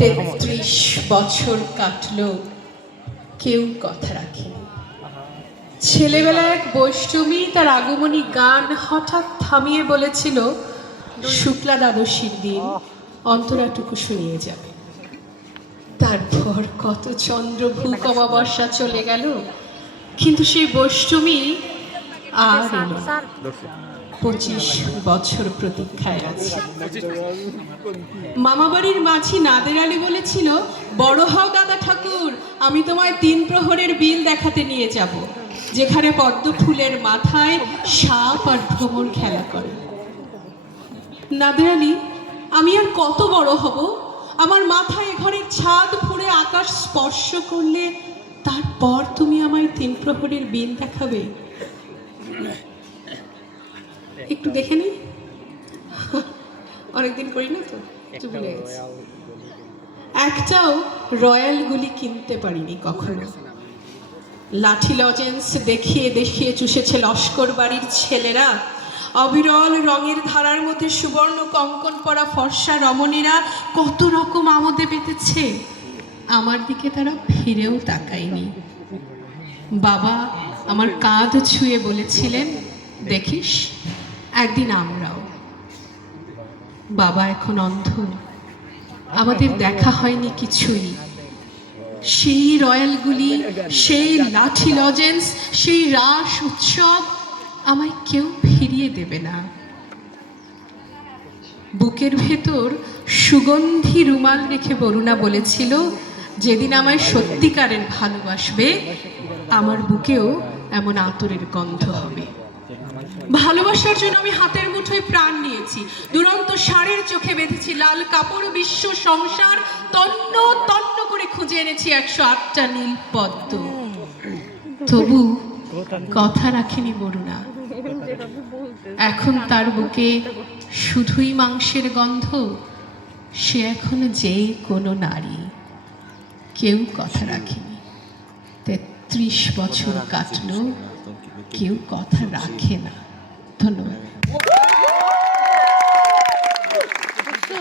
33 বছর কাটলো, কেউ কথা রাখেনি। ছেলেবেলায় এক বৈষ্ণবী তার আগমনী গান হঠাৎ থামিয়ে বলেছিল, শুক্লা দ্বাদশীর দিন অন্তরাটুকু শুনিয়ে যাবে। তারপর কত চন্দ্রভূক অমাবস্যা চলে গেল, কিন্তু সেই বৈষ্ণবী আর এলো না। 25 বছর প্রতীক্ষায় আছে। মামাবাড়ির মাঝি নাদের আলী বলেছিল, বড় হও দাদা ঠাকুর, আমি তোমায় 3 প্রহরের বিল দেখাতে নিয়ে যাব, যেখানে পদ্ম ফুলের মাথায় সাপ আর ভ্রমর খেলা করে। নাদের আলী, আমি আর কত বড় হব? আমার মাথায় ঘরের ছাদ ফুঁড়ে আকাশ স্পর্শ করলে তারপর তুমি আমায় 3 প্রহরের বিল দেখাবে? একটু দেখে নি, অনেকদিন করি না তো, একটু ভুলে গেছি। একটাও রয়্যাল গুলি কিনতে পারিনি কখনো। লাঠি লজেন্স দেখিয়ে দেখিয়ে চুষেছে লস্কর বাড়ির ছেলেরা। অবিরল রঙের ধারার মধ্যে সুবর্ণ কঙ্কন পরা ফর্সা রমণীরা কত রকম আমোদে পেতেছে, আমার দিকে তারা ফিরেও তাকায়নি। বাবা আমার কাঁধ ছুঁয়ে বলেছিলেন, দেখিস একদিন আমরাও। বাবা এখন অন্ধ, আমাদের দেখা হয়নি কিছুই। সেই রয়্যালগুলি, সেই লাঠি লজেন্স, সেই রাস উৎসব আমায় কেউ ফিরিয়ে দেবে না। বুকের ভেতর সুগন্ধি রুমাল রেখে বরুণা বলেছিল, যেদিন আমায় সত্যিকারের ভালোবাসবে, আমার বুকেও এমন আতরের গন্ধ হবে। ভালোবাসার জন্য আমি হাতের মুঠোয় প্রাণ নিয়েছি, দুরন্ত ষাঁড়ের চোখে বেঁধেছি লাল কাপড়, বিশ্ব সংসার তন্ন তন্ন করে খুঁজে এনেছি 108টা নীল পদ্ম। তবু কথা রাখেনি বরুণা। এখন তার বুকে শুধুই মাংসের গন্ধ। সে এখন যে কোনো নারী, কেউ কথা রাখেনি। 33 বছর কাটলো, কেউ কথা রাখে না। ধন্যবাদ।